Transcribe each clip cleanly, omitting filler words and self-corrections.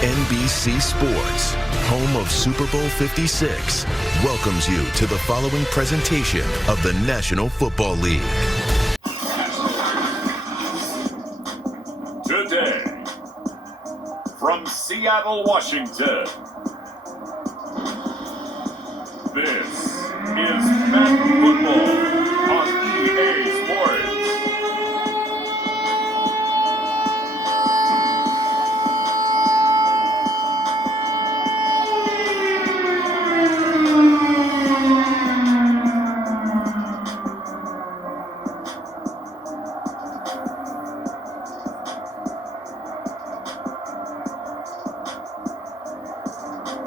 NBC Sports, home of Super Bowl 56, welcomes you to the following presentation of the National Football League. Today, from Seattle, Washington, this is Madden Football on EA Sports.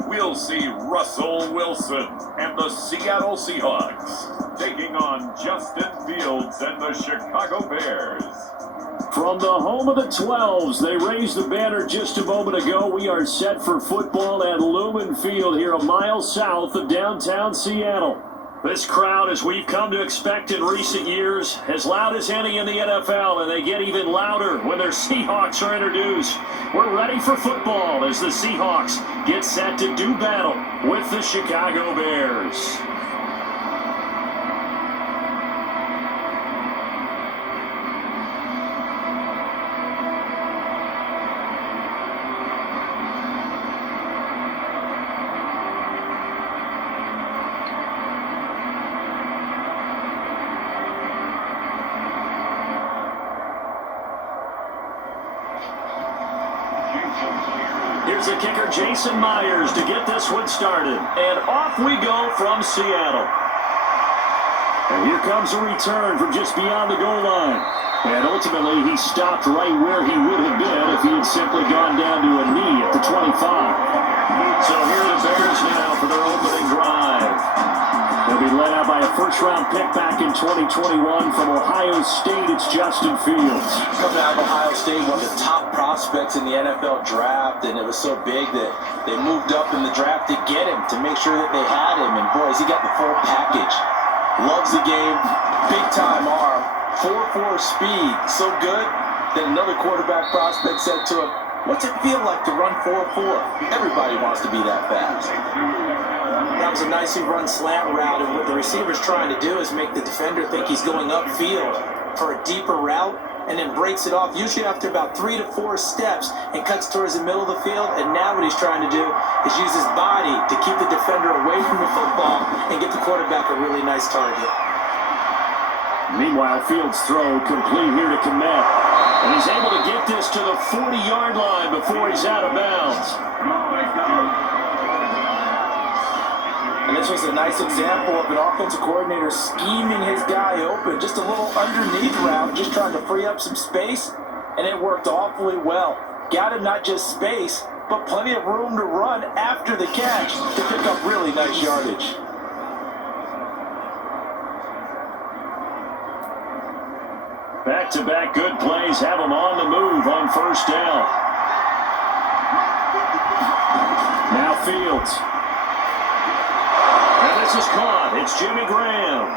We'll see Russell Wilson and the Seattle Seahawks taking on Justin Fields and the Chicago Bears. From the home of the 12s, they raised the banner just a moment ago. We are set for football at Lumen Field here a mile south of downtown Seattle. This crowd, as we've come to expect in recent years, as loud as any in the NFL, and they get even louder when their Seahawks are introduced. We're ready for football as the Seahawks get set to do battle with the Chicago Bears. Here's the kicker, Jason Myers, to get this one started. And off we go from Seattle. And here comes a return from just beyond the goal line. And ultimately, he stopped right where he would have been if he had simply gone down to a knee at the 25. So here are the Bears now for their opening drive. They'll be led out by a first-round pick back in 2021 from Ohio State. It's Justin Fields. Coming out of Ohio State, one of the top prospects in the NFL draft, and it was so big that they moved up in the draft to get him, to make sure that they had him. And boys, he got the full package. Loves the game, big-time arm, 4.4 speed, so good that another quarterback prospect said to him, "What's it feel like to run 4.4? Everybody wants to be that fast." That was a nicely run slant route, and what the receiver's trying to do is make the defender think he's going upfield for a deeper route, and then breaks it off, usually after about 3 to 4 steps, and cuts towards the middle of the field. And now what he's trying to do is use his body to keep the defender away from the football and get the quarterback a really nice target. Meanwhile, Fields' throw complete here to Komet. And he's able to get this to the 40-yard line before he's out of bounds. And this was a nice example of an offensive coordinator scheming his guy open. Just a little underneath route, just trying to free up some space, and it worked awfully well. Got him not just space, but plenty of room to run after the catch to pick up really nice yardage. Back-to-back good plays have him on the move on first down. Now Fields. And this is caught. It's Jimmy Graham.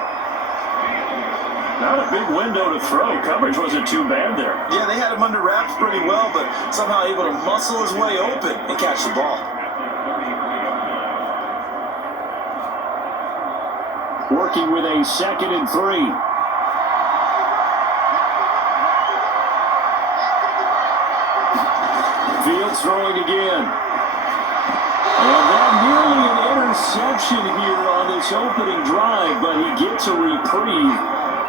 Not a big window to throw. Coverage wasn't too bad there. Yeah, they had him under wraps pretty well, but somehow able to muscle his way open and catch the ball. Working with a 2nd and 3. Fields throwing again. And that nearly an interception here on this opening drive, but he gets a reprieve.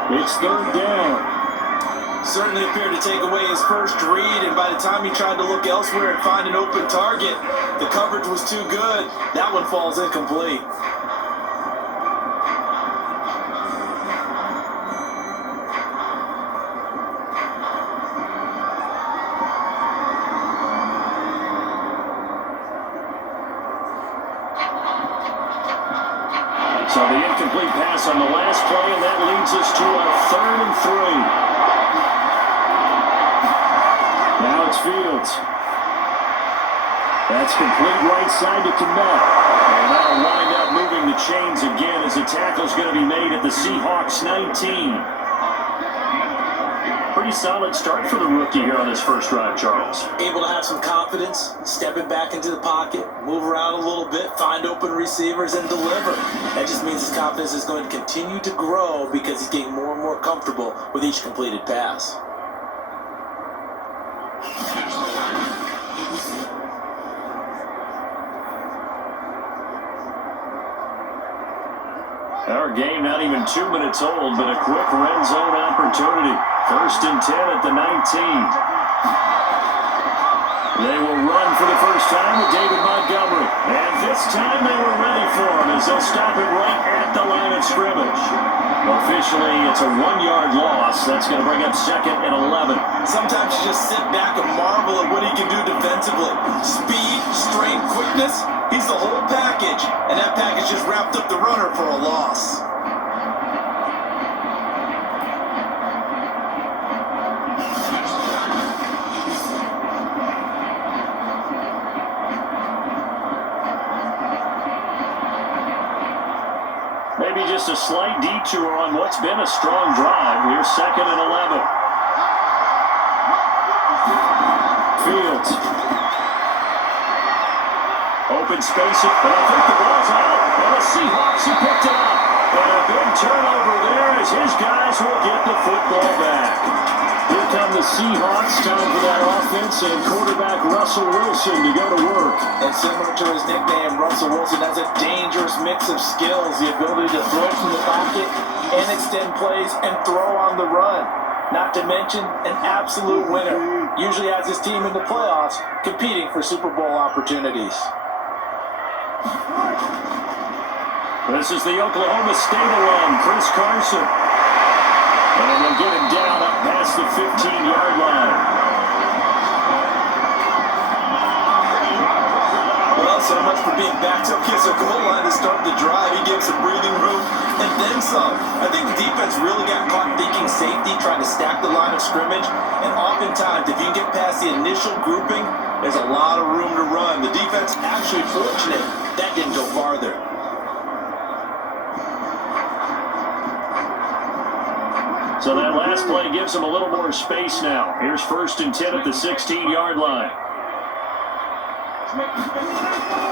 It's 3rd down. Certainly appeared to take away his first read, and by the time he tried to look elsewhere and find an open target, the coverage was too good. That one falls incomplete. So the incomplete pass on the last play, and that leads us to a 3rd and 3. Now it's Fields. That's complete right side to Komet. And that'll wind up moving the chains again as the tackle's going to be made at the Seahawks 19. pretty solid start for the rookie here on his first drive, Charles. Able to have some confidence, stepping back into the pocket, move around a little bit, find open receivers, and deliver. That just means his confidence is going to continue to grow because he's getting more and more comfortable with each completed pass. Our game not even 2 minutes old, but a quick red zone opportunity. 1st and 10 at the 19. They will run for the first time with David Montgomery. And this time they were ready for him as they'll stop it right at the line of scrimmage. Officially, it's a 1-yard loss. That's going to bring up 2nd and 11. Sometimes you just sit back and marvel at what he can do defensively. Speed, strength, quickness. He's the whole package, and that package just wrapped up the runner for a loss. Maybe just a slight detour on what's been a strong drive. Here's 2nd and 11. Fields. Open space, but I think the ball's out. And the Seahawks who picked it up. And a big turnover there as his guys will get the football back. Here come the Seahawks. Time for that offense and quarterback Russell Wilson to go to work. And similar to his nickname, Russell Wilson has a dangerous mix of skills. The ability to throw from the pocket and extend plays and throw on the run. Not to mention an absolute winner. Usually has his team in the playoffs competing for Super Bowl opportunities. This is the Oklahoma State alum, Chris Carson. And they'll get him down up past the 15-yard line. Well, so much for being backed up against a goal line to start the drive. He gave some breathing room and then some. I think the defense really got caught thinking safety, trying to stack the line of scrimmage. And oftentimes, if you get past the initial grouping, there's a lot of room to run. The defense actually fortunate that didn't go farther. So that last play gives them a little more space now. Here's 1st and 10 at the 16-yard line.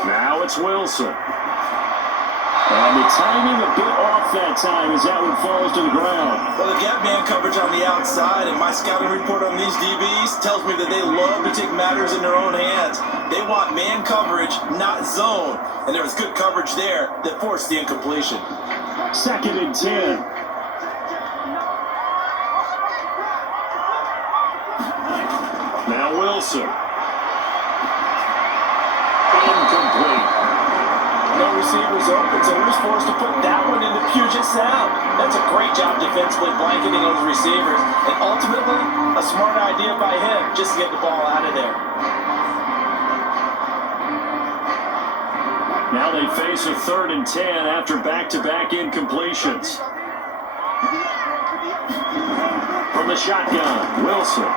Now it's Wilson. And the timing a bit off that time as that one falls to the ground. Well, they've got man coverage on the outside, and my scouting report on these DBs tells me that they love to take matters in their own hands. They want man coverage, not zone. And there was good coverage there that forced the incompletion. 2nd and 10. Now Wilson. Incomplete. No receivers open, so who's forced to put that one into Puget Sound? That's a great job defensively blanketing those receivers. And ultimately, a smart idea by him just to get the ball out of there. Now they face a 3rd and 10 after back-to-back incompletions. From the shotgun, Wilson.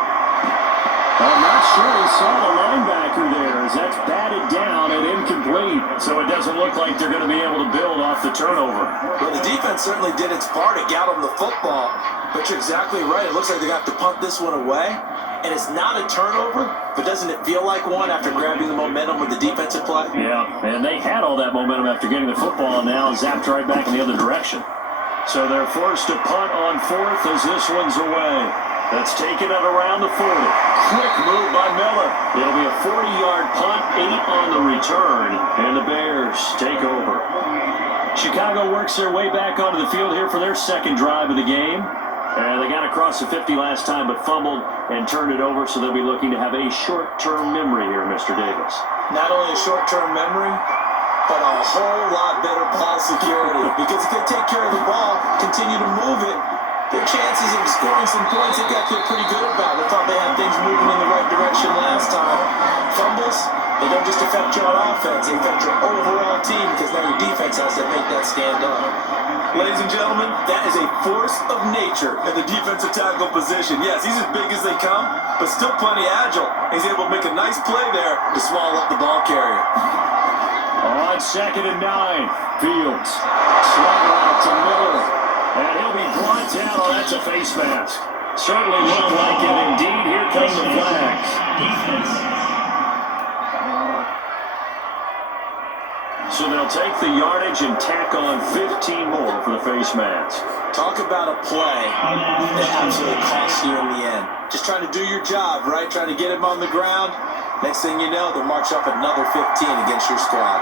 I'm not sure he saw the linebacker there as that's batted down and incomplete. So it doesn't look like they're going to be able to build off the turnover. Well, the defense certainly did its part to get them the football. But you're exactly right. It looks like they got to punt this one away. And it's not a turnover, but doesn't it feel like one after grabbing the momentum with the defensive play? Yeah, and they had all that momentum after getting the football and now zapped right back in the other direction. So they're forced to punt on 4th as this one's away. That's taken at around the 40. Quick move by Miller. It'll be a 40-yard punt, 8 on the return, and the Bears take over. Chicago works their way back onto the field here for their 2nd drive of the game. And they got across the 50 last time, but fumbled and turned it over, so they'll be looking to have a short-term memory here, Mr. Davis. Not only a short-term memory, but a whole lot better ball security. Because if they take care of the ball, continue to move it, their chances of scoring some points, they've got to feel pretty good about. They thought they had things moving in the right direction last time. Fumbles, they don't just affect your offense, they affect your overall team because now your defense has to make that stand up. Ladies and gentlemen, that is a force of nature at the defensive tackle position. Yes, he's as big as they come, but still plenty agile. He's able to make a nice play there to swallow up the ball carrier. On 2nd and 9, Fields. Slaughter out to Miller. And he'll be brought down. Oh, that's a face mask. Certainly looked like it. Indeed, here come the flags. So they'll take the yardage and tack on 15 more for the face mask. Talk about a play that absolutely costs you in the end. Just trying to do your job, right? Trying to get him on the ground. Next thing you know, they'll march up another 15 against your squad.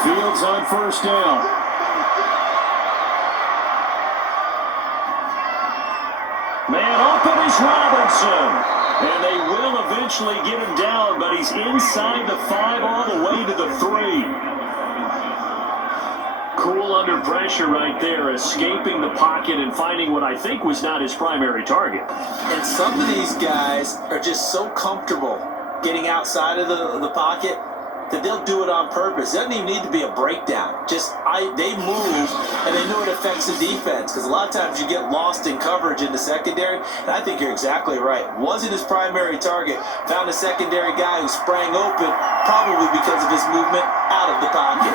Fields on first down. Man open is Robinson. And they will eventually get him down, but he's inside the 5 all the way to the 3. Cool under pressure right there, escaping the pocket and finding what I think was not his primary target. And some of these guys are just so comfortable getting outside of the pocket that they'll do it on purpose. It doesn't even need to be a breakdown. They move, and they know it affects the defense. Because a lot of times you get lost in coverage in the secondary, and I think you're exactly right. Wasn't his primary target. Found a secondary guy who sprang open, probably because of his movement out of the pocket.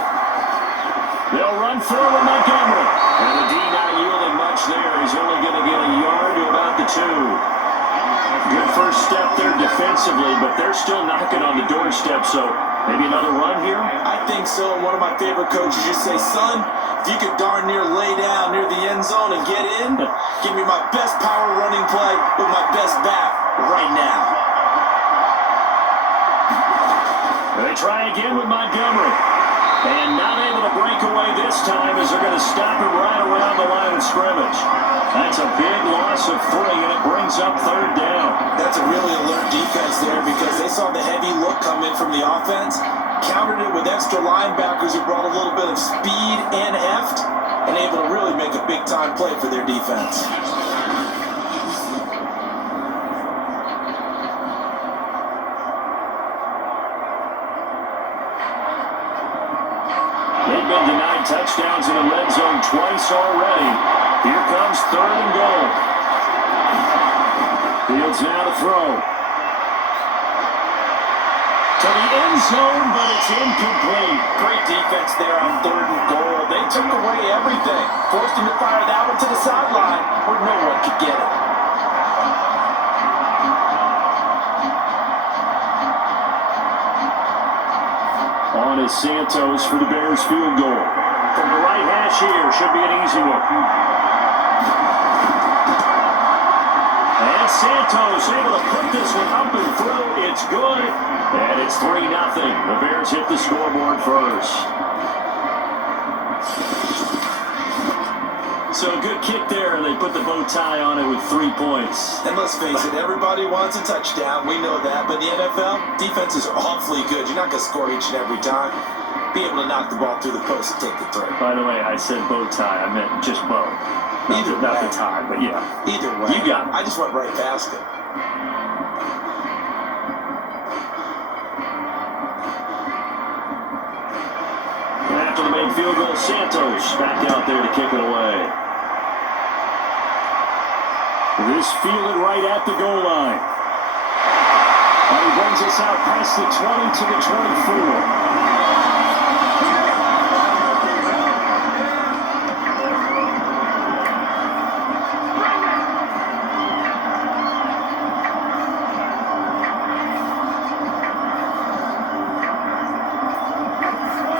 They'll run forward Montgomery. And the D not yielding much there. He's only going to get a yard to about the 2. Good first step there defensively, but they're still knocking on the doorstep, so maybe another run here? I think so. One of my favorite coaches just say, son, if you could darn near lay down near the end zone and get in, give me my best power running play with my best back right now. They try again with Montgomery. And not able to break away this time as they're going to stop him right around the line of scrimmage. That's a big loss of 3, and it brings up 3rd down. That's a really alert defense there because they saw the heavy look come in from the offense, countered it with extra linebackers who brought a little bit of speed and heft, and able to really make a big-time play for their defense. They've been denied touchdowns in the red zone twice already. Here comes 3rd and goal. Fields now to throw. To the end zone, but it's incomplete. Great defense there on 3rd and goal. They took away everything. Forced him to fire that one to the sideline where no one could get it. On is Santos for the Bears field goal. From the right hash here, should be an easy one. And Santos able to put this one up and through. It's good. And it's 3-0. The Bears hit the scoreboard first. So a good kick there, and they put the bow tie on it with 3 points. And let's face it, everybody wants a touchdown. We know that. But the NFL, defenses are awfully good. You're not going to score each and every time. Be able to knock the ball through the post and take the throw. By the way, I said bow tie. I meant just bow. Either way. Not the tie, but yeah. Either way. You got it. I just went right past it. And after the main field goal, Santos back out there to kick it away. This fielded right at the goal line. And he brings us out past the 20 to the 24.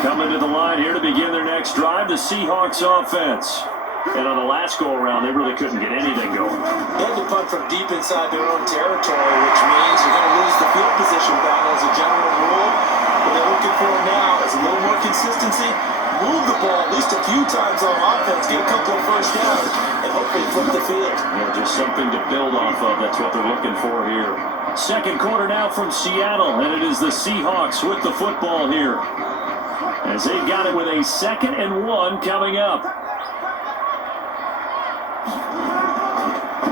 Coming to the line here to begin their next drive, the Seahawks offense. And on the last go-around, they really couldn't get anything going. They had to punt from deep inside their own territory, which means you're going to lose the field position battle as a general rule. What they're looking for now is a little more consistency, move the ball at least a few times on offense, get a couple of first downs, and hopefully flip the field. Yeah, just something to build off of. That's what they're looking for here. Second quarter now from Seattle, and it is the Seahawks with the football here, as they've got it with a 2nd and 1 coming up.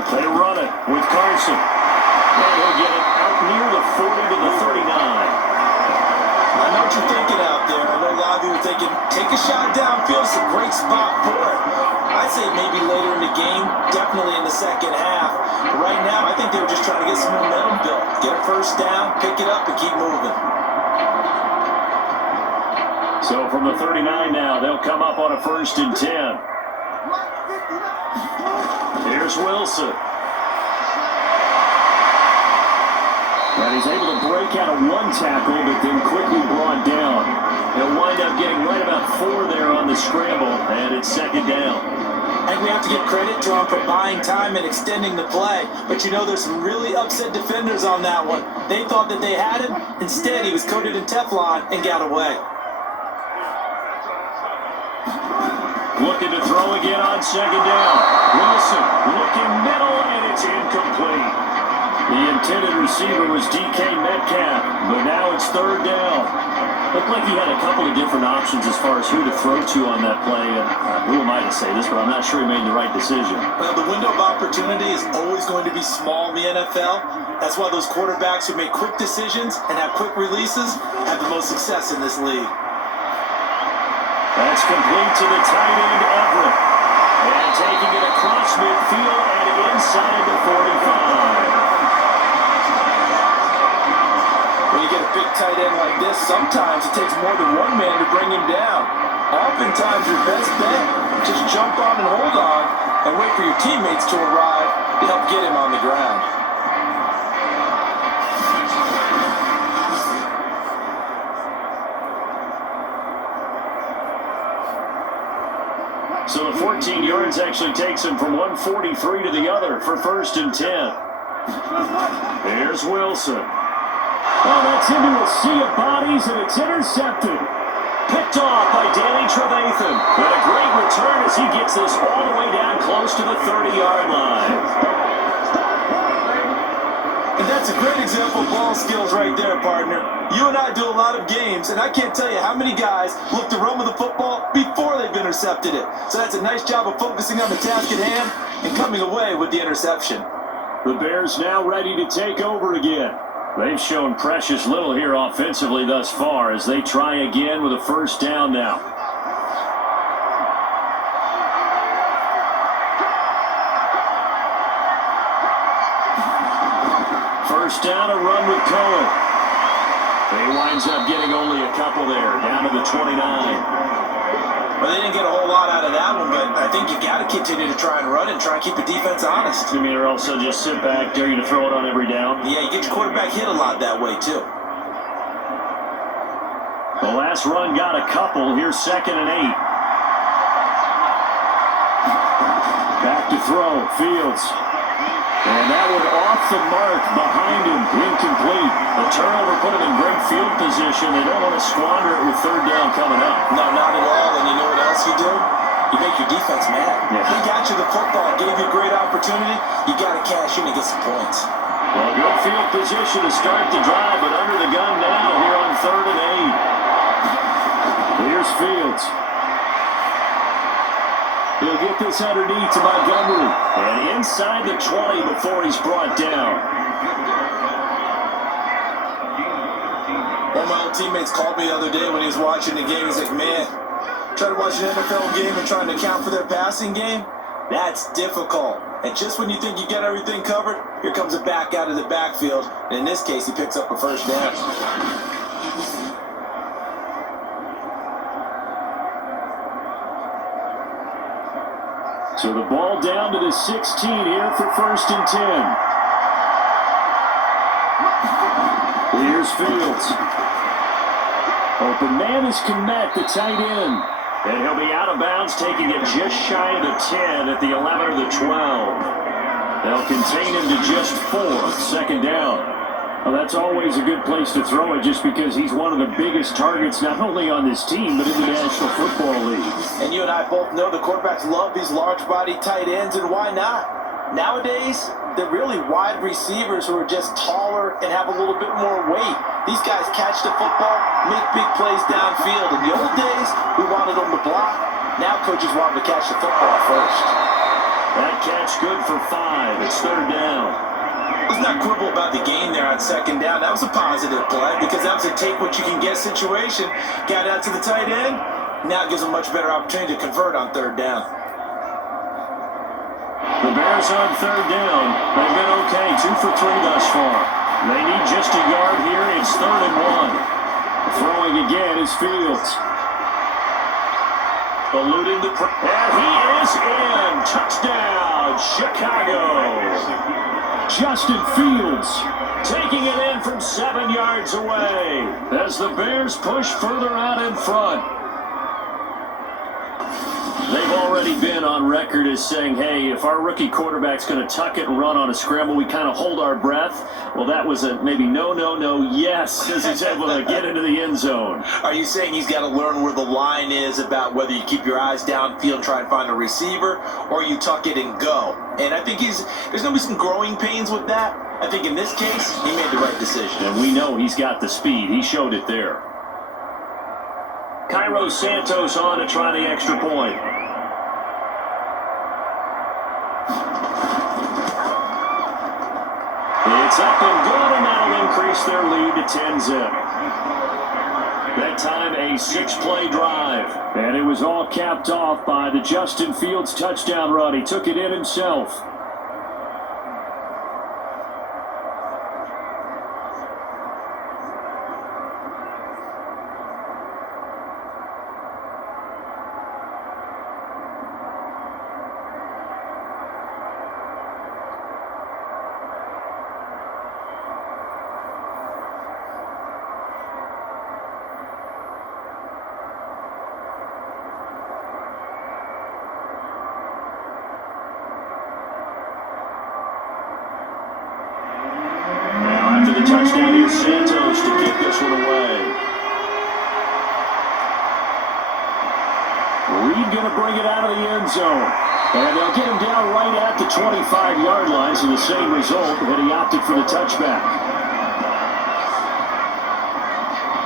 They run it with Carson. And he'll get it out near the 40 to the 39. I know what you're thinking out there. I know a lot of you are thinking, take a shot downfield. It's a great spot for it. I'd say maybe later in the game, definitely in the second half. But right now, I think they were just trying to get some momentum built. Get a first down, pick it up, and keep moving. So from the 39 now, they'll come up on a 1st and 10. Here's Wilson. And he's able to break out of one tackle, but then quickly brought down. He'll wind up getting right about 4 there on the scramble, and it's second down. And we have to give credit to him for buying time and extending the play. But you know, there's some really upset defenders on that one. They thought that they had him. Instead, he was coated in Teflon and got away. Looking to throw again on second down. Wilson looking middle, and it's incomplete. The intended receiver was DK Metcalf, but now it's third down. Looked like he had a couple of different options as far as who to throw to on that play. And who am I to say this, but I'm not sure he made the right decision. Well, the window of opportunity is always going to be small in the NFL. That's why those quarterbacks who make quick decisions and have quick releases have the most success in this league. That's complete to the tight end, Everett. And taking it across midfield and inside the 45. When you get a big tight end like this, sometimes it takes more than one man to bring him down. Oftentimes, your best bet, just jump on and hold on and wait for your teammates to arrive to help get him on the ground. So the 14 yards actually takes him from 143 to the other for 1st and 10. Here's Wilson. Oh, that's into a sea of bodies, and it's intercepted. Picked off by Danny Trevathan. And a great return as he gets this all the way down close to the 30-yard line. And that's a great example of ball skills right there, partner. You and I do a lot of games, and I can't tell you how many guys look to run with the football before they've intercepted it. So that's a nice job of focusing on the task at hand and coming away with the interception. The Bears now ready to take over again. They've shown precious little here offensively thus far as they try again with a first down now. First down, a run with Cohen. He winds up getting only a couple there, down to the 29. Well, they didn't get a whole lot out of that one, but I think you got to continue to try and run and try and keep the defense honest. You mean or also just sit back, dare you to throw it on every down? Yeah, you get your quarterback hit a lot that way, too. The last run got a couple. Here's 2nd and 8. Back to throw, Fields. And that one off the mark behind him, incomplete. The turnover put him in great field position. They don't want to squander it with third down coming up. No, not at all. And you know what else you do? You make your defense mad. Yeah. They got you the football, gave you a great opportunity. You got to cash in and get some points. Well, good field position to start the drive, but under the gun now here on 3rd and 8. Here's Fields. He'll get this underneath to Montgomery. And inside the 20 before he's brought down. One of my old teammates called me the other day when he was watching the game. He's like, man, trying to watch an NFL game and trying to account for their passing game? That's difficult. And just when you think you got everything covered, here comes a back out of the backfield. And in this case, he picks up a first down. So the ball down to the 16 here for 1st and 10. Here's Fields. Open man is Kmet, the tight end. And he'll be out of bounds, taking it just shy of the 10 at the 11 or the 12. They'll contain him to just 4, 2nd down. Well, that's always a good place to throw it just because he's one of the biggest targets not only on this team but in the National Football League. And you and I both know the quarterbacks love these large-bodied tight ends, and why not? Nowadays, they're really wide receivers who are just taller and have a little bit more weight. These guys catch the football, make big plays downfield. In the old days, we wanted them to block. Now coaches want them to catch the football first. That catch good for 5. It's 3rd down. Let's not quibble about the gain there on 2nd down. That was a positive play because that was a take-what-you-can-get situation. Got out to the tight end. Now it gives them a much better opportunity to convert on 3rd down. The Bears on 3rd down. They've been okay, 2 for 3 thus far. They need just a yard here. It's 3rd and 1. Throwing again is Fields. eluding the and he is in. Touchdown, Chicago. Justin Fields taking it in from 7 yards away as the Bears push further out in front. They've already been on record as saying, hey, if our rookie quarterback's going to tuck it and run on a scramble, we kind of hold our breath. Well, that was a maybe no, yes, as he's able to get into the end zone. Are you saying he's got to learn where the line is about whether you keep your eyes downfield, try and find a receiver, or you tuck it and go? And I think there's going to be some growing pains with that. I think in this case, he made the right decision. And we know he's got the speed. He showed it there. Cairo Santos on to try the extra point. It's up and good, and that'll increase their lead to 10-zip. That time, a 6-play drive. And it was all capped off by the Justin Fields touchdown run. He took it in himself. The touchdown is Santos to kick this one away. Reed going to bring it out of the end zone. And they'll get him down right at the 25-yard line, so the same result, but he opted for the touchback.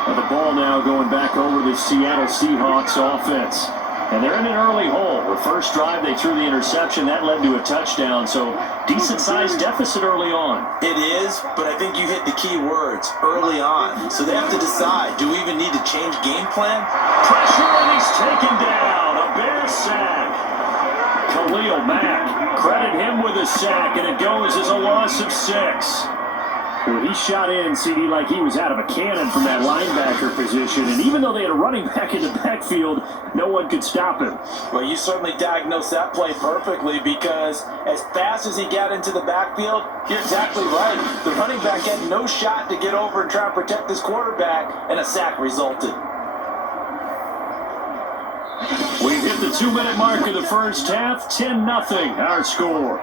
And the ball now going back over the Seattle Seahawks offense. And they're in an early hole. The first drive, they threw the interception. That led to a touchdown, so decent-sized deficit early on. It is, but I think you hit the key words, early on. So they have to decide, do we even need to change game plan? Pressure, and he's taken down. A Bears sack. Khalil Mack, credit him with a sack, and it goes as a loss of 6. Well, he shot in, CD, like he was out of a cannon from that linebacker position. And even though they had a running back in the backfield, no one could stop him. Well, you certainly diagnosed that play perfectly, because as fast as he got into the backfield, you're exactly right. The running back had no shot to get over and try and protect his quarterback, and a sack resulted. We've hit the 2-minute mark of the first half. 10-0, our score.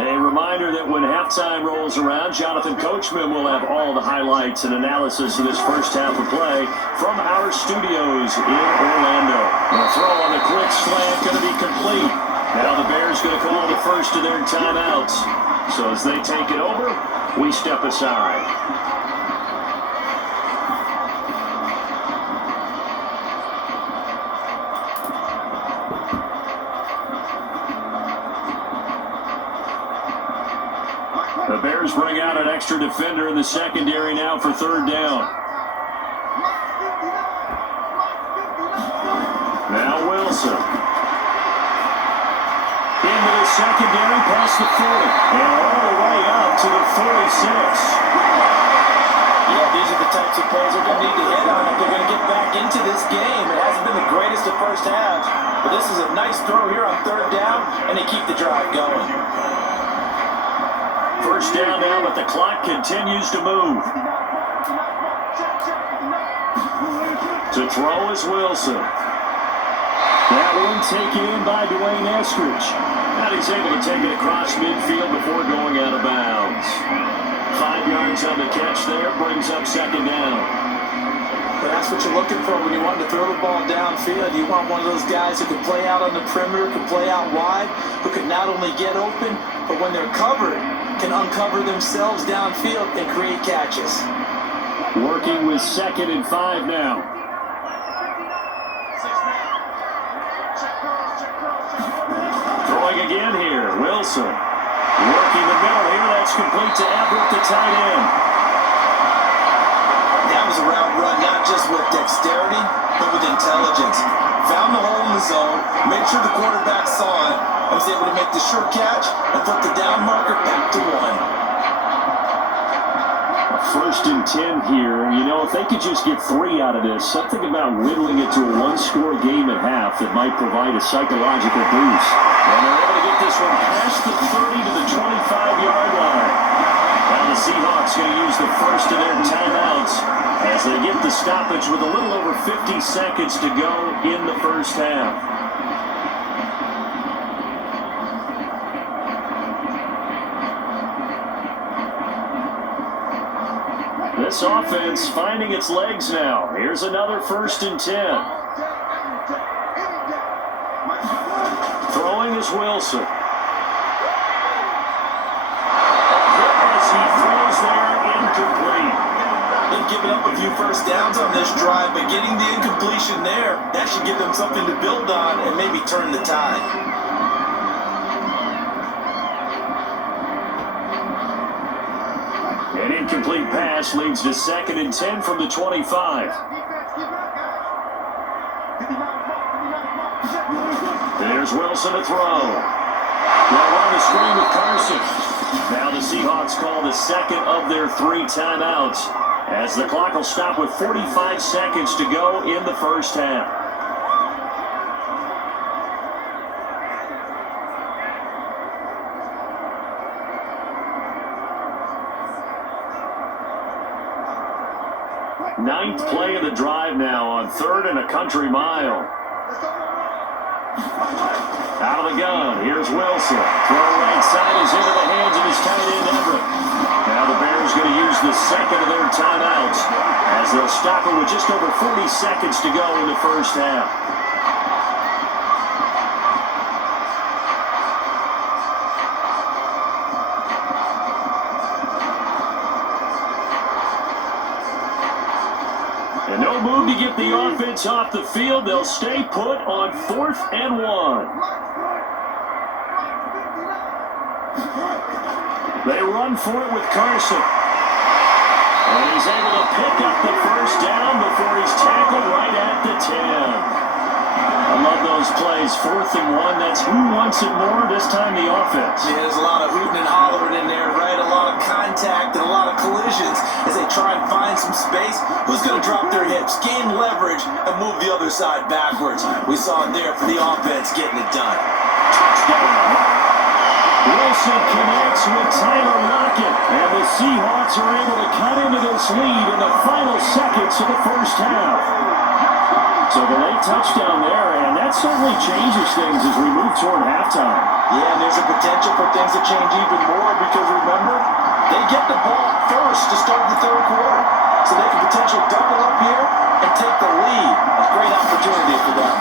A reminder that when halftime rolls around, Jonathan Coachman will have all the highlights and analysis of this first half of play from our studios in Orlando. The throw on the quick slant going to be complete. Now the Bears going to call the first of their timeouts. So as they take it over, we step aside. The Bears bring out an extra defender in the secondary now for third down. Now Wilson. Into the secondary, past the 40. And all the way up to the 46. Yeah, these are the types of plays they're going to need to hit on if they're going to get back into this game. It hasn't been the greatest of first halves, but this is a nice throw here on third down, and they keep the drive going. First down now, but the clock continues to move. To throw is Wilson. That one taken in by Dwayne Eskridge. Now he's able to take it across midfield before going out of bounds. 5 yards on the catch there, brings up second down. But that's what you're looking for when you want to throw the ball downfield. You want one of those guys who can play out on the perimeter, can play out wide, who can not only get open, but when they're covered, can uncover themselves downfield and create catches. Working with 2nd and 5 now. Throwing again here, Wilson. Working the middle here, that's complete to Everett, the tight end. That was a route run, not just with dexterity, but with intelligence. Found the hole in the zone, made sure the quarterback saw it, and was able to make the sure catch and flip the down marker back to 1. First and 10 here. You know, if they could just get 3 out of this, something about whittling it to a one-score game at half that might provide a psychological boost. And they're able to get this one past the 30 to the 25-yard line. Now the Seahawks going to use the first of their timeouts as they get the stoppage with a little over 50 seconds to go in the first half. This offense finding its legs now. Here's another first and 10. Throwing is Wilson. As he throws there, incomplete. They've given up a few first downs on this drive, but getting the incompletion there, that should give them something to build on and maybe turn the tide. An incomplete pass leads to second and 10 from the 25. There's Wilson to throw. They'll run the screen with Carson. Now the Seahawks call the second of their 3 timeouts as the clock will stop with 45 seconds to go in the first half. Ninth play of the drive now on 3rd and a country mile. Out of the gun, here's Wilson. Throw right side is into the hands of his tight end Everett. Now the Bears going to use the second of their timeouts as they'll stop it with just over 40 seconds to go in the first half. And no move to get the offense off the field. They'll stay put on 4th and 1. They run for it with Carson. And he's able to pick up the first down before he's tackled right at the 10. I love those plays. 4th and 1. That's who wants it more, this time the offense. Yeah, there's a lot of hooting and hollering in there, right? A lot of contact and a lot of collisions as they try and find some space. Who's going to drop their hips, gain leverage, and move the other side backwards? We saw it there for the offense getting it done. Touchdown! Wilson connects with Tyler Lockett, and the Seahawks are able to cut into this lead in the final seconds of the first half. So the late touchdown there, and that certainly changes things as we move toward halftime. Yeah, and there's a potential for things to change even more because remember, they get the ball first to start the 3rd quarter. So they can potentially double up here and take the lead. A great opportunity for them.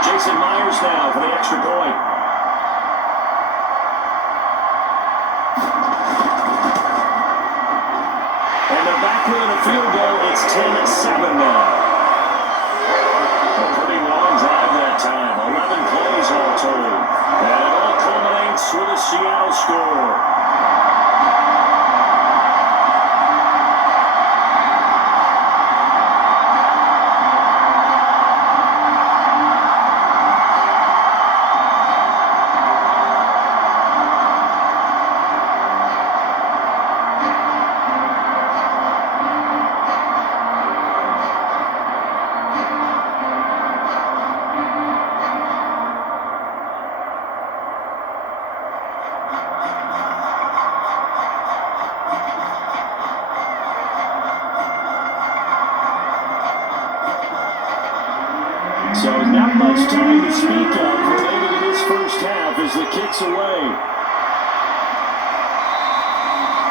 Jason Myers now for the extra point. And they're back with a field goal. It's 10-7 now. A pretty long drive that time. 11 plays all told. And it all culminates with a Seattle score. So not much time to speak of related to this first half as the kick's away.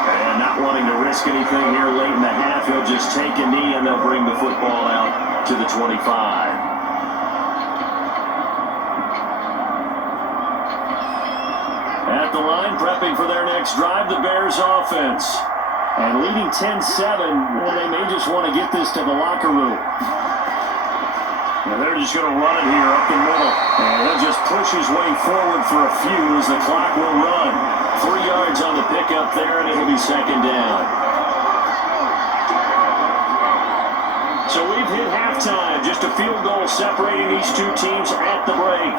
And not wanting to risk anything here late in the half, he'll just take a knee and they'll bring the football out to the 25. At the line, prepping for their next drive, the Bears offense. And leading 10-7, well, they may just want to get this to the locker room. And they're just going to run it here up the middle. And he'll just push his way forward for a few as the clock will run. 3 yards on the pickup there, and it'll be second down. So we've hit halftime. Just a field goal separating these two teams at the break.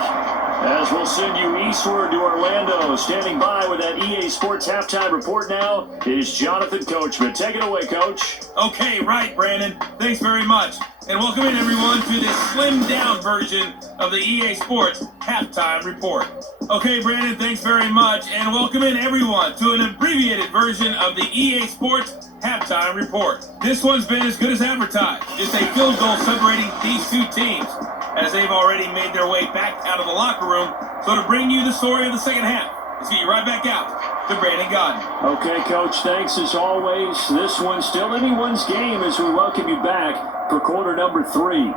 As we'll send you eastward to Orlando. Standing by with that EA Sports halftime report now is Jonathan Coachman. Take it away, Coach. Okay, right, Brandon. Thanks very much. And welcome in, everyone, to this slimmed-down version of the EA Sports halftime report. Okay, Brandon, thanks very much. And welcome in, everyone, to an abbreviated version of the EA Sports halftime report. This one's been as good as advertised. Just a field goal separating these two teams, as they've already made their way back out of the locker room. So to bring you the story of the second half, let's get you right back out to Brandon Godden. Okay, Coach, thanks as always. This one's still anyone's game as we welcome you back for quarter number 3.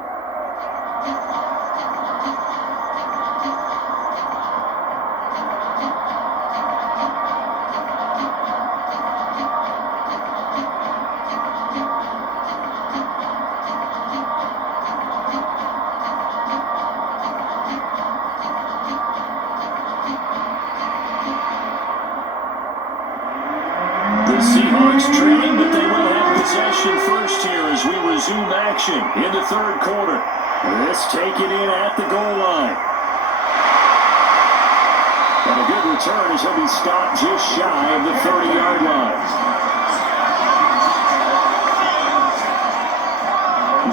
The Seahawks trailing, but they will have possession first here as we resume action in the third quarter. Let's take it in at the goal line. And a good return as he'll be stopped just shy of the 30-yard line.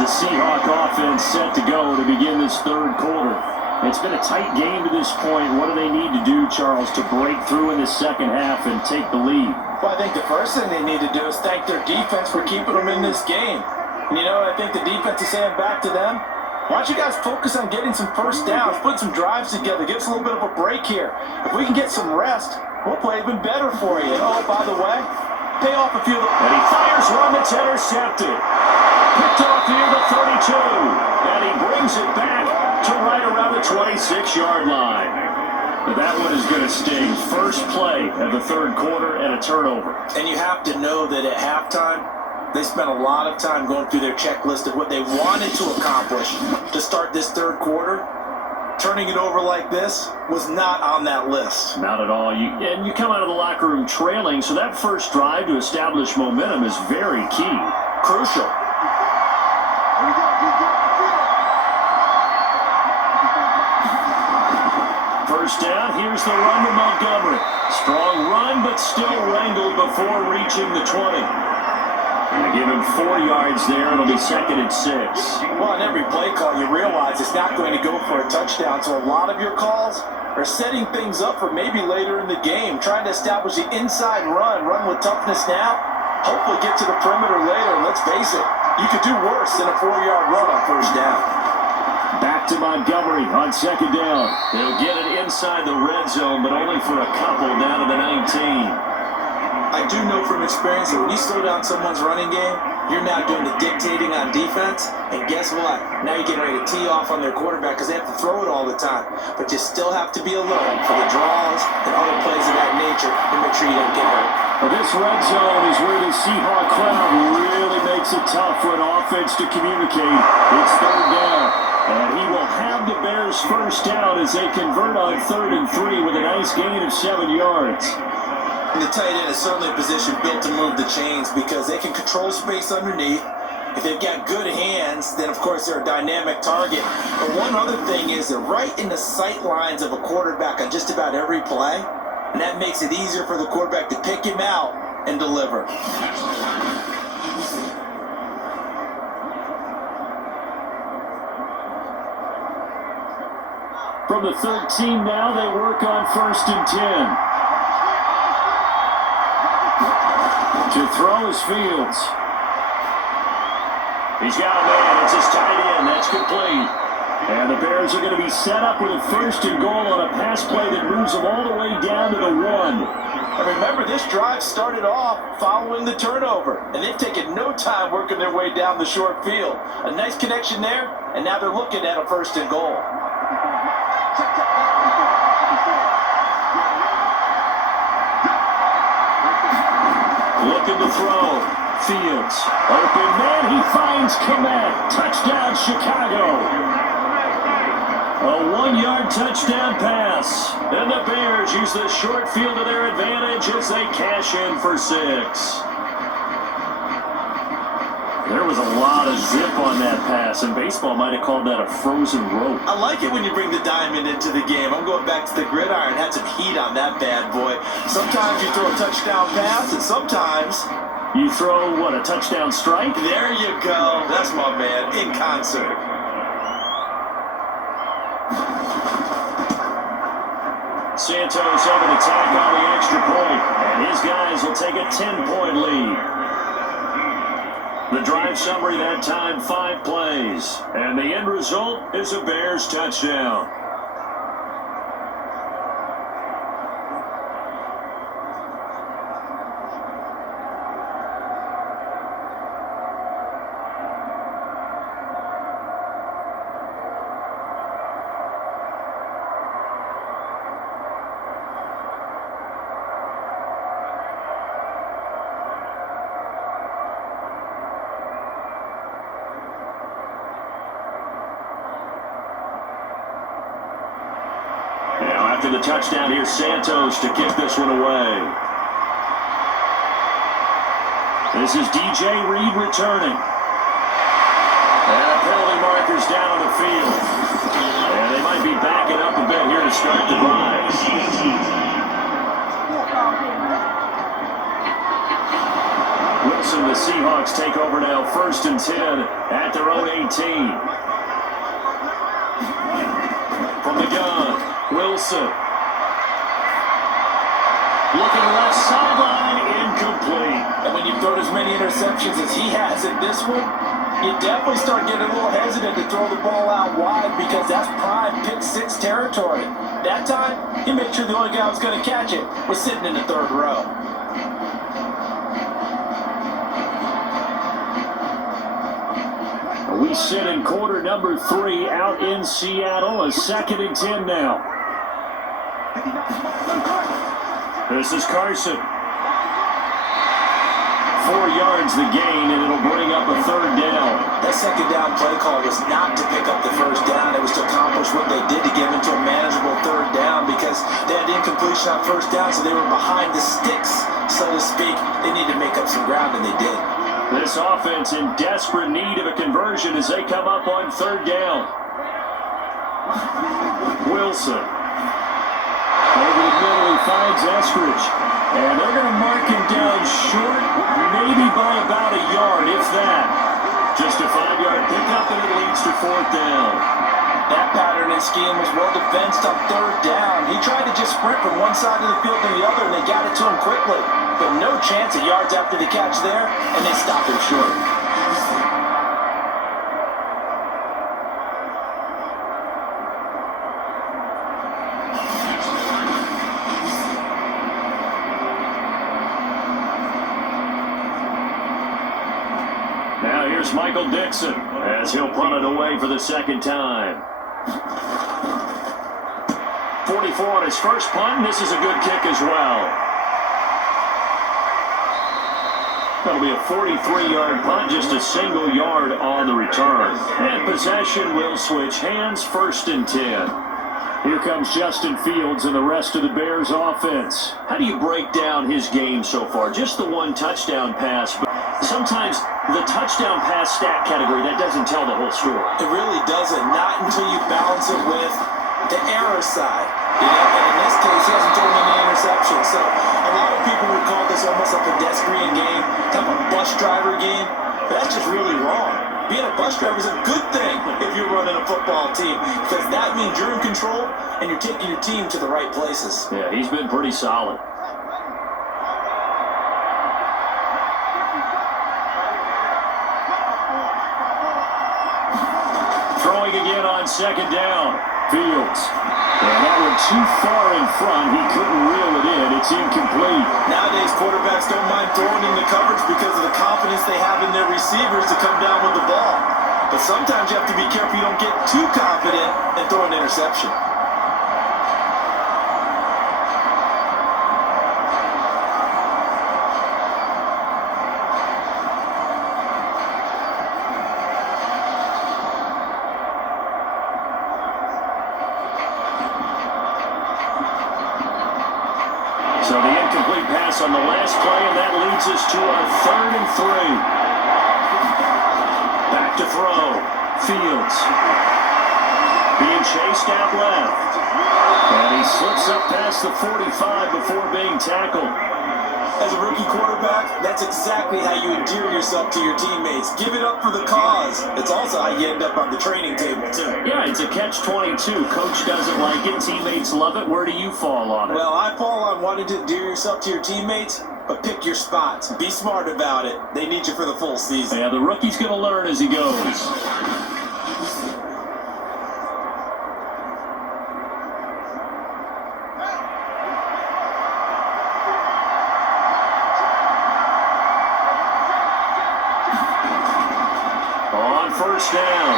The Seahawk offense set to go to begin this third quarter. It's been a tight game to this point. What do they need to do, Charles, to break through in the second half and take the lead? Well, I think the first thing they need to do is thank their defense for keeping them in this game. And I think the defense is saying back to them, why don't you guys focus on getting some first downs, put some drives together, give us a little bit of a break here. If we can get some rest, we'll play even better for you. And by the way, pay off a few of the... And he fires one that's intercepted. Picked off near the 32. And he brings it back to right around the 26-yard line. But that one is going to sting. First play of the third quarter and a turnover. And you have to know that at halftime, they spent a lot of time going through their checklist of what they wanted to accomplish to start this third quarter. Turning it over like this was not on that list. Not at all. And you come out of the locker room trailing, so that first drive to establish momentum is very key. Crucial. First down, here's the run to Montgomery. Strong run, but still wrangled before reaching the 20. And give him 4 yards there. It'll be second and 6. Well, on every play call, you realize it's not going to go for a touchdown. So a lot of your calls are setting things up for maybe later in the game, trying to establish the inside run with toughness now. Hopefully get to the perimeter later. And let's face it, you could do worse than a 4-yard run on first down. Back to Montgomery on second down. They'll get it inside the red zone, but only for a couple down to the 19. I do know from experience that when you slow down someone's running game, you're now doing the dictating on defense. And guess what? Now you're getting ready to tee off on their quarterback because they have to throw it all the time. But you still have to be alert for the draws and other plays of that nature to make sure you don't get hurt. Well, this red zone is where the Seahawk crowd really makes it tough for an offense to communicate. It's third down. And he will have the Bears first down as they convert on 3rd and 3 with a nice gain of 7 yards. And the tight end is certainly a position built to move the chains because they can control space underneath. If they've got good hands, then of course they're a dynamic target. But one other thing is they're right in the sight lines of a quarterback on just about every play. And that makes it easier for the quarterback to pick him out and deliver. From the 13 now, they work on 1st and 10. To throw is Fields. He's got a man. It's his tight end. That's complete. And the Bears are going to be set up with a 1st and goal on a pass play that moves them all the way down to the 1. And remember, this drive started off following the turnover. And they've taken no time working their way down the short field. A nice connection there, and now they're looking at a 1st and goal. Looking to throw. Fields. Open man. He finds Komet. Touchdown, Chicago. A 1-yard touchdown pass. And the Bears use the short field to their advantage as they cash in for 6. There was a lot of zip on that pass, and baseball might have called that a frozen rope. I like it when you bring the diamond into the game. I'm going back to the gridiron. Had some heat on that bad boy. Sometimes you throw a touchdown pass, and sometimes you throw, what, a touchdown strike? There you go. That's my man, in concert. Santos over to tack on the extra point, and his guys will take a 10-point lead. The drive summary that time, 5 plays, and the end result is a Bears touchdown. After the touchdown, here's Santos to kick this one away. This is DJ Reed returning. And the penalty markers down on the field. And they might be backing up a bit here to start the drive. Wilson, the Seahawks take over now, 1st and 10 at their own 18. From the gun. Wilson. Looking left sideline, incomplete. And when you throw as many interceptions as he has in this one, you definitely start getting a little hesitant to throw the ball out wide because that's prime pick 6 territory. That time, he made sure the only guy who was going to catch it was sitting in the 3rd row. We sit in quarter number 3 out in Seattle, a 2nd and 10 now. This is Carson. 4 yards the gain, and it'll bring up a 3rd down. That 2nd down play call was not to pick up the 1st down. It was to accomplish what they did to get into a manageable 3rd down because they had incompletion on 1st down, so they were behind the sticks, so to speak. They needed to make up some ground, and they did. This offense in desperate need of a conversion as they come up on 3rd down. Wilson. Over the middle, he finds Eskridge. And they're going to mark him down short, maybe by about a yard, if that. Just a 5-yard pickup, and it leads to 4th down. That pattern and scheme was well defensed on 3rd down. He tried to just sprint from one side of the field to the other, and they got it to him quickly. But no chance of yards after the catch there, and they stopped him short. Now here's Michael Dixon as he'll punt it away for the 2nd time. 44 on his first punt, and this is a good kick as well. That'll be a 43-yard punt, just a single yard on the return. And possession will switch hands, 1st and 10. Here comes Justin Fields and the rest of the Bears offense. How do you break down his game so far? Just the 1 touchdown pass, but sometimes the touchdown pass stat category, that doesn't tell the whole story. It really doesn't, not until you balance it with the error side. You know, and in this case, he hasn't thrown any interceptions. So a lot of people would call this almost a pedestrian game, kind of a bus driver game. But that's just really wrong. Being a bus driver is a good thing if you're running a football team, because that means you're in control and you're taking your team to the right places. Yeah, he's been pretty solid. Throwing again on 2nd down. Fields. And that one too far in front. He couldn't reel it in. It's incomplete. Nowadays, quarterbacks don't mind throwing in the coverage because of the confidence they have in their receivers to come down with the ball. But sometimes you have to be careful you don't get too confident and throw an interception. So the incomplete pass on the last play, and that leads us to our 3rd and 3. back to throw. Fields. Being chased out left. And he slips up past the 45 before being tackled. As a rookie quarterback, that's exactly how you endear yourself to your teammates. Give it up for the cause. It's also how you end up on the training table, too. Yeah, it's a catch-22. Coach doesn't like it. Teammates love it. Where do you fall on it? Well, I fall on wanting to endear yourself to your teammates, but pick your spots. Be smart about it. They need you for the full season. Yeah, the rookie's going to learn as he goes. First down.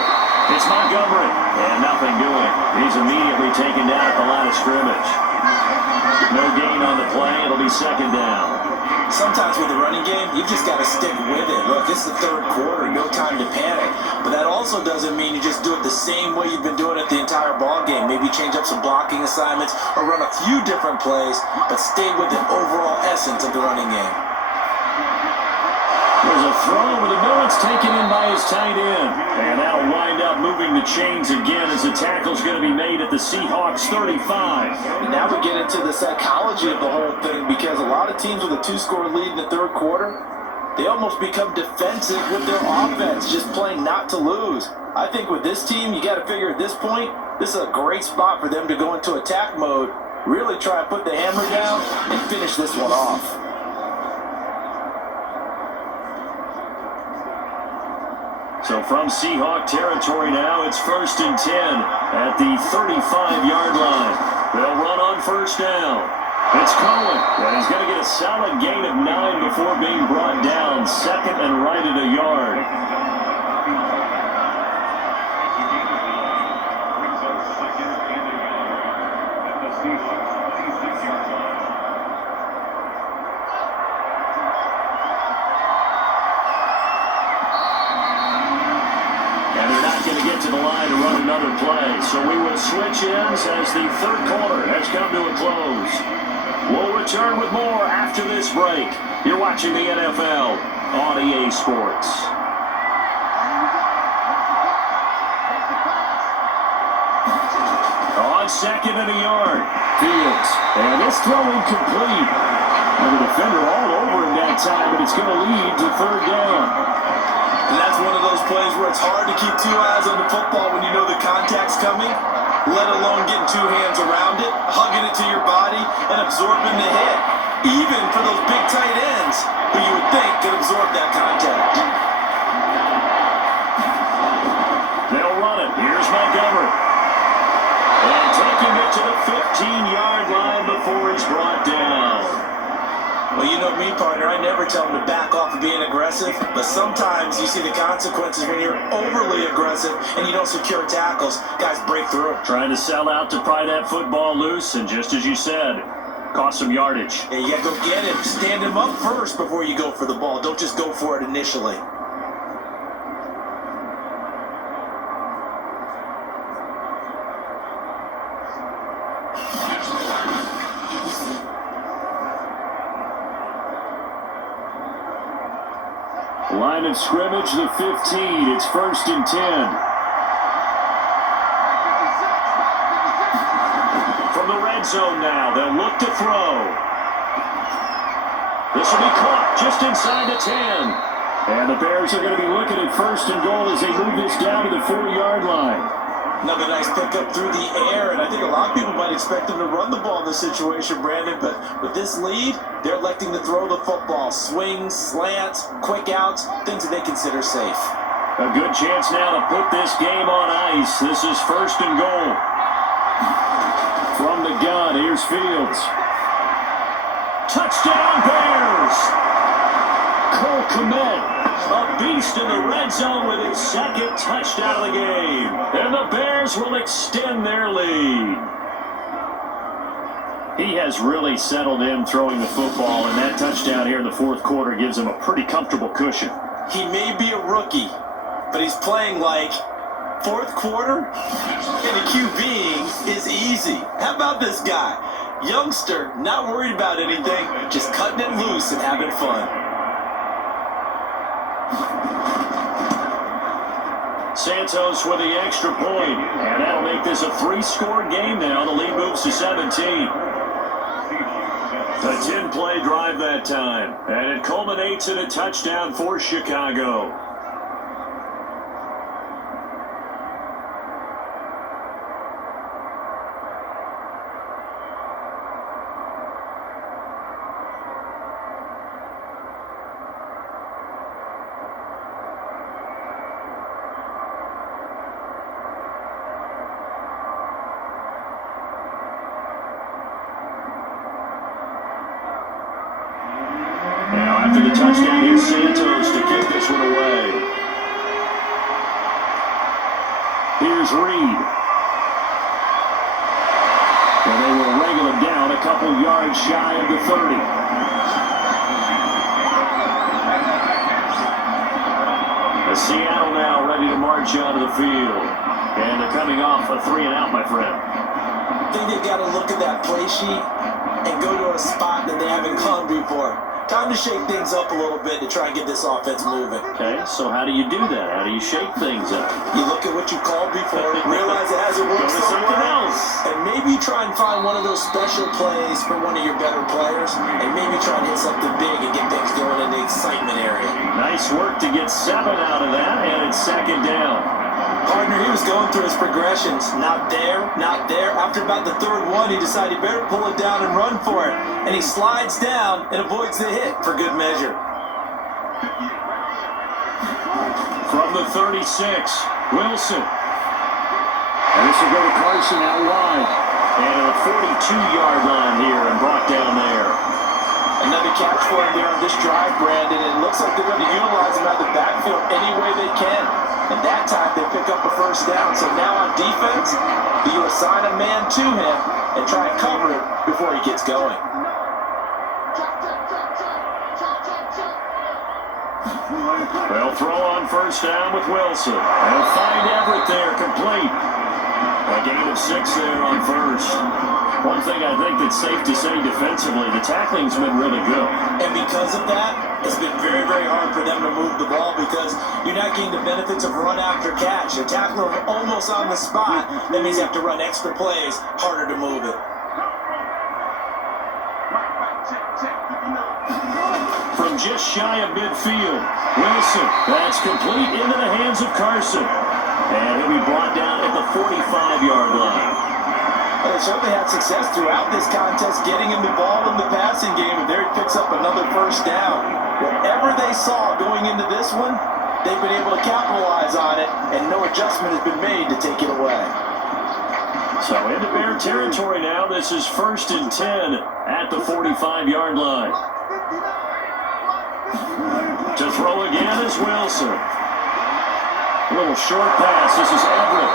It's Montgomery. And nothing doing. He's immediately taken down at the line of scrimmage. No gain on the play. It'll be second down. Sometimes with the running game, you just got to stick with it. Look, it's the third quarter. No time to panic. But that also doesn't mean you just do it the same way you've been doing it the entire ball game. Maybe change up some blocking assignments or run a few different plays, but stay with the overall essence of the running game. There's a throw with the Millets taken in by his tight end. And that'll wind up moving the chains again as the tackle's going to be made at the Seahawks 35. And now we get into the psychology of the whole thing, because a lot of teams with a 2-score lead in the third quarter, they almost become defensive with their offense, just playing not to lose. I think with this team, you got to figure at this point, this is a great spot for them to go into attack mode, really try and put the hammer down and finish this one off. So from Seahawk territory now, it's 1st and 10 at the 35-yard line. They'll run on first down. It's Cohen, and he's going to get a solid gain of 9 before being brought down. Second and right at a yard. To the line to run another play. So we will switch ends as the third quarter has come to a close. We'll return with more after this break. You're watching the NFL on EA Sports. On second and a yard, Fields. And this throw incomplete. And the defender all over him that time, but it's going to lead to third down. And that's one of those plays where it's hard to keep 2 eyes on the football when you know the contact's coming, let alone getting 2 hands around it, hugging it to your body, and absorbing the hit. Even for those big tight ends, who you would think could absorb that contact. They'll run it. Here's Montgomery. And taking it to the 15-yard line before he's brought down. Well, you know me, partner, I never tell them to back off of being aggressive, but sometimes you see the consequences when you're overly aggressive and you don't secure tackles. Guys break through. Trying to sell out to pry that football loose, and just as you said, cost some yardage. Yeah, you gotta go get him. Stand him up first before you go for the ball. Don't just go for it initially. Line of scrimmage, the 15. It's 1st and 10. From the red zone now, they'll look to throw. This will be caught just inside the 10. And the Bears are going to be looking at 1st and goal as they move this down to the 4-yard line. Another nice pickup through the air, and I think a lot of people might expect them to run the ball in this situation, Brandon, but with this lead, they're electing to throw the football. Swings, slants, quick outs, things that they consider safe. A good chance now to put this game on ice. This is 1st and goal. From the gun, here's Fields. Touchdown Bears! Cole Kmet, a beast in the red zone with his second touchdown of the game. And the Bears will extend their lead. He has really settled in throwing the football, and that touchdown here in the fourth quarter gives him a pretty comfortable cushion. He may be a rookie, but he's playing like fourth quarter, and a QBing is easy. How about this guy? Youngster, not worried about anything, just cutting it loose and having fun. Santos with the extra point, and that'll make this a 3-score game now. The lead moves to 17. A 10-play drive that time, and it culminates in a touchdown for Chicago. After the touchdown, here's Santos to kick this one away. Here's Reed. And they will wrangle it down a couple yards shy of the 30. The Seattle now ready to march onto the field. And they're coming off a 3-and-out, my friend. I think they've got to look at that play sheet and go to a spot that they haven't gone before. Time to shake things up a little bit to try and get this offense moving. Okay, so how do you do that? How do you shake things up? You look at what you called before, realize it hasn't worked somewhere else, and maybe try and find one of those special plays for one of your better players, and maybe try and hit something big and get things going in the excitement area. Nice work to get 7 out of that, and it's 2nd down. Partner, he was going through his progressions. Not there, not there. After about the 3rd one, he decided he better pull it down and run for it. And he slides down and avoids the hit for good measure. From the 36, Wilson. And this will go to Carson out wide. And at the 42-yard line here and brought down there. Another catch for him there on this drive, Brandon. It looks like they're going to utilize him out of the backfield any way they can. And that time they pick up a 1st down. So now on defense, do you assign a man to him and try and cover it before he gets going? They'll throw on 1st down with Wilson. They'll find Everett there, complete. A gain of 6 there on 1st. One thing I think that's safe to say defensively, the tackling's been really good. And because of that, it's been very, very hard for them to move the ball because you're not getting the benefits of run after catch. You're tackling them almost on the spot. That means you have to run extra plays, harder to move it. From just shy of midfield, Wilson, that's complete into the hands of Carson. And he'll be brought down at the 45-yard line. Well, they certainly had success throughout this contest getting him the ball in the passing game, and there he picks up another 1st down. Whatever they saw going into this one, they've been able to capitalize on it, and no adjustment has been made to take it away. So into Bear territory now. This is 1st and 10 at the 45-yard line. To throw again is Wilson. A little short pass. This is Everett.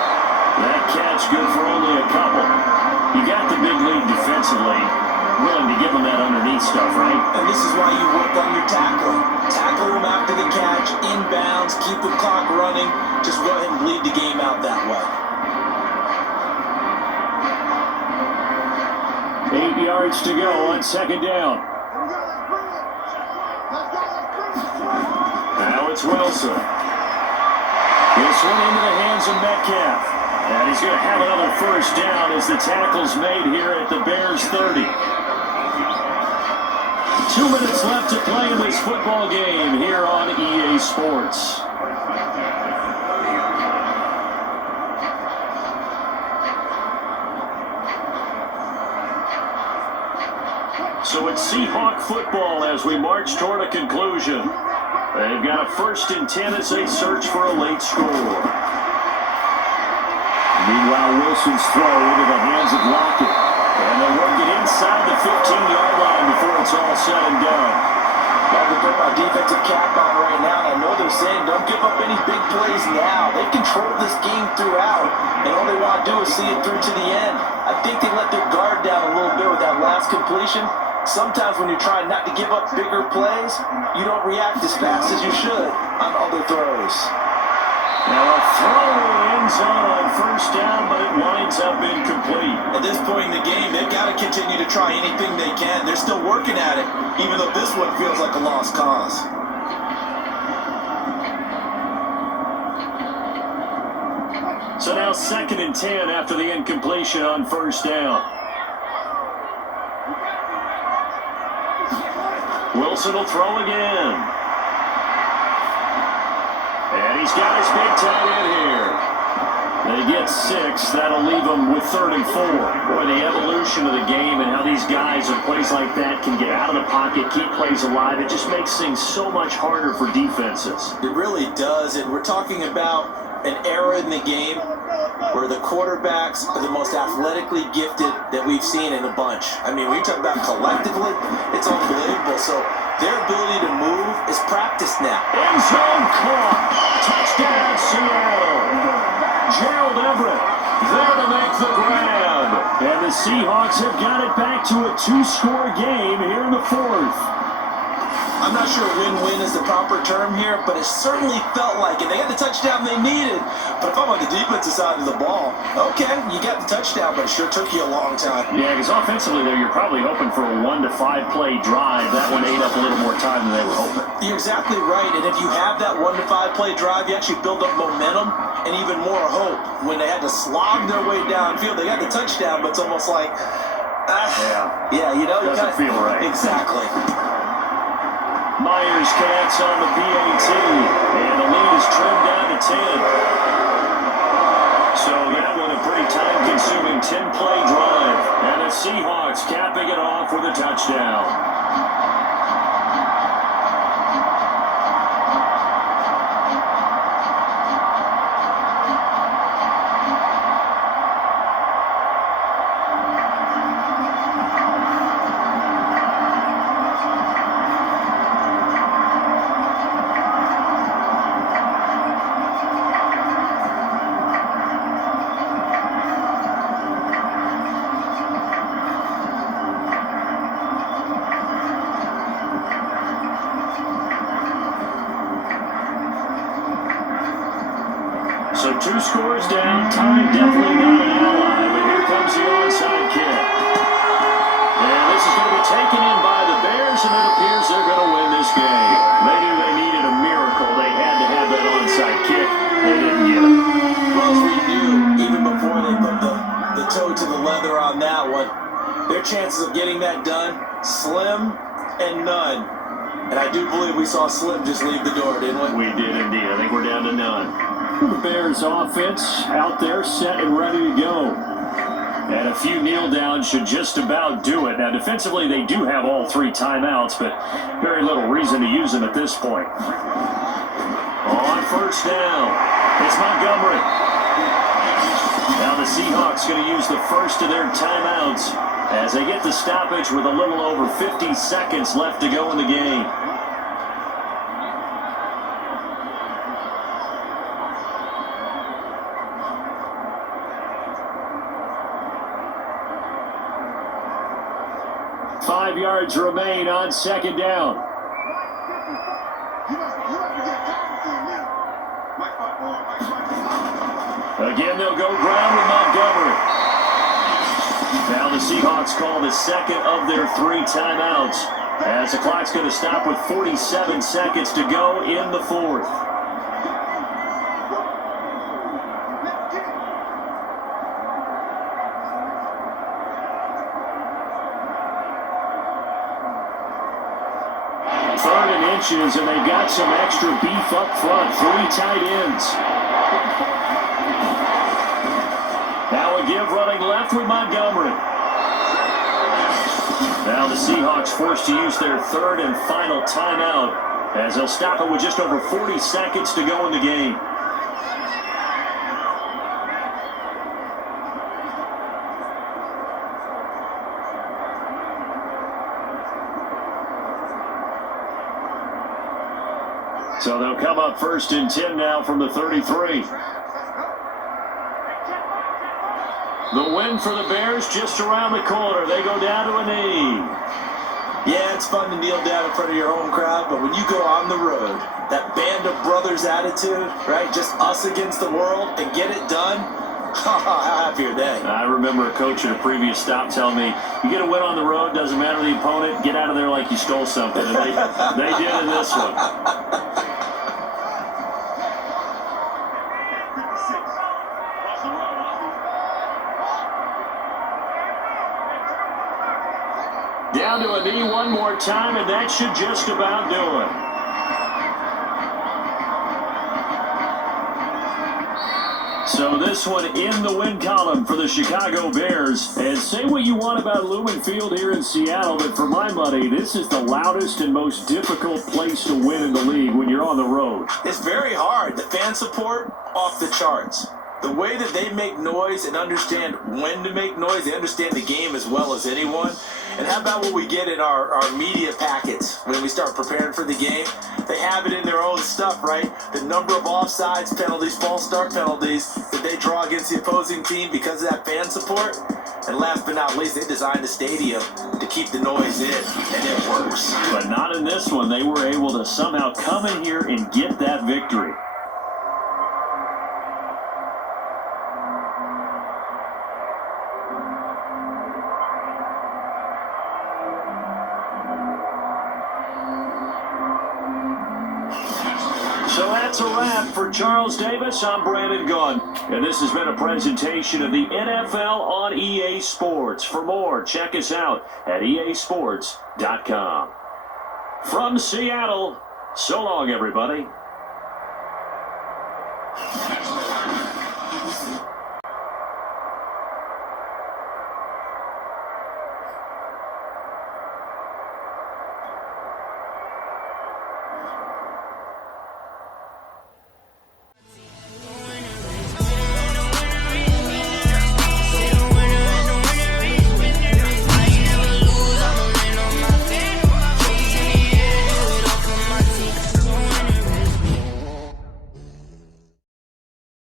That catch good for only a couple. You got the big lead defensively. Willing to give them that underneath stuff, right? And this is why you work on your tackling. Tackle them after the catch, inbounds, keep the clock running. Just go ahead and bleed the game out that way. 8 yards to go on 2nd down. Now it's Wilson. This one into the hands of Metcalf. And he's going to have another 1st down as the tackle's made here at the Bears 30. 2 minutes left to play in this football game here on EA Sports. So it's Seahawk football as we march toward a conclusion. They've got a 1st and 10 as they search for a late score. Meanwhile, Wilson's throw into the hands of Lockett. And they'll work it inside the 15-yard line before it's all said and done. Got to put my defensive cap on right now, and I know they're saying don't give up any big plays now. They control this game throughout, and all they want to do is see it through to the end. I think they let their guard down a little bit with that last completion. Sometimes when you're trying not to give up bigger plays, you don't react as fast as you should on other throws. Now a throw in the end zone on 1st down, but it winds up incomplete. At this point in the game, they've got to continue to try anything they can. They're still working at it, even though this one feels like a lost cause. So now 2nd and 10 after the incompletion on first down. Wilson will throw again. And he's got his big tight end here. They get 6. That'll leave them with 3rd and 4. Boy, the evolution of the game and how these guys in plays like that can get out of the pocket, keep plays alive, it just makes things so much harder for defenses. It really does, and we're talking about an era in the game where the quarterbacks are the most athletically gifted that we've seen in a bunch. I mean, when you talk about collectively, it's unbelievable. So their ability to move is practiced now. End zone caught. Touchdown, Seattle. Gerald Everett there to make the grab. And the Seahawks have got it back to a 2-score game here in the 4th. I'm not sure win-win is the proper term here, but it certainly felt like it. They got the touchdown they needed. But if I'm on the defensive side of the ball, okay, you got the touchdown, but it sure took you a long time. Yeah, because offensively there, you're probably hoping for a 1 to 5 play drive. That one ate up a little more time than they were hoping. You're exactly right, and if you have that 1 to 5 play drive, you actually build up momentum and even more hope. When they had to slog their way downfield, they got the touchdown, but it's almost like, yeah, you know, doesn't feel right. Exactly. Myers connects on the PAT, and the lead is trimmed down to 10. So that one a pretty time-consuming 10-play drive, and the Seahawks capping it off with a touchdown. So 2 scores down, time definitely not an ally, but here comes the onside kick. And this is going to be taken in by the Bears, and it appears they're going to win this game. They knew they needed a miracle. They had to have that onside kick. They didn't get it. Well, as we knew, even before they put the toe to the leather on that one, their chances of getting that done, slim and none. And I do believe we saw Slim just leave the door, didn't we? We did indeed. I think we're down to none. The Bears offense out there set and ready to go. And a few kneel downs should just about do it. Now defensively they do have all 3 timeouts, but very little reason to use them at this point. On first down, it's Montgomery. Now the Seahawks going to use the first of their timeouts as they get the stoppage with a little over 50 seconds left to go in the game. Five yards remain on second down. Again, they'll go ground with Montgomery. Now the Seahawks call the second of their 3 timeouts as the clock's going to stop with 47 seconds to go in the 4th. And they've got some extra beef up front. 3 tight ends. Now a give running left with Montgomery. Now the Seahawks forced to use their 3rd and final timeout as they'll stop it with just over 40 seconds to go in the game. So they'll come up 1st and 10 now from the 33. The win for the Bears just around the corner. They go down to a knee. Yeah, it's fun to kneel down in front of your home crowd, but when you go on the road, that band of brothers attitude, right? Just us against the world and get it done. How happy are they? I remember a coach at a previous stop telling me, you get a win on the road, doesn't matter the opponent, get out of there like you stole something. And they did in this one. down to a knee one more time, and that should just about do it. So this one in the win column for the Chicago Bears. And say what you want about Lumen Field here in Seattle, but for my money, this is the loudest and most difficult place to win in the league when you're on the road. It's very hard. The fan support, off the charts. The way that they make noise and understand when to make noise, they understand the game as well as anyone. And how about what we get in our media packets when we start preparing for the game? They have it in their own stuff, right? The number of offsides penalties, false start penalties that they draw against the opposing team because of that fan support. And last but not least, they designed the stadium to keep the noise in, and it works. But not in this one. They were able to somehow come in here and get that victory. So that's a wrap for Charles Davis. I'm Brandon Gunn. And this has been a presentation of the NFL on EA Sports. For more, check us out at easports.com. From Seattle, so long, everybody.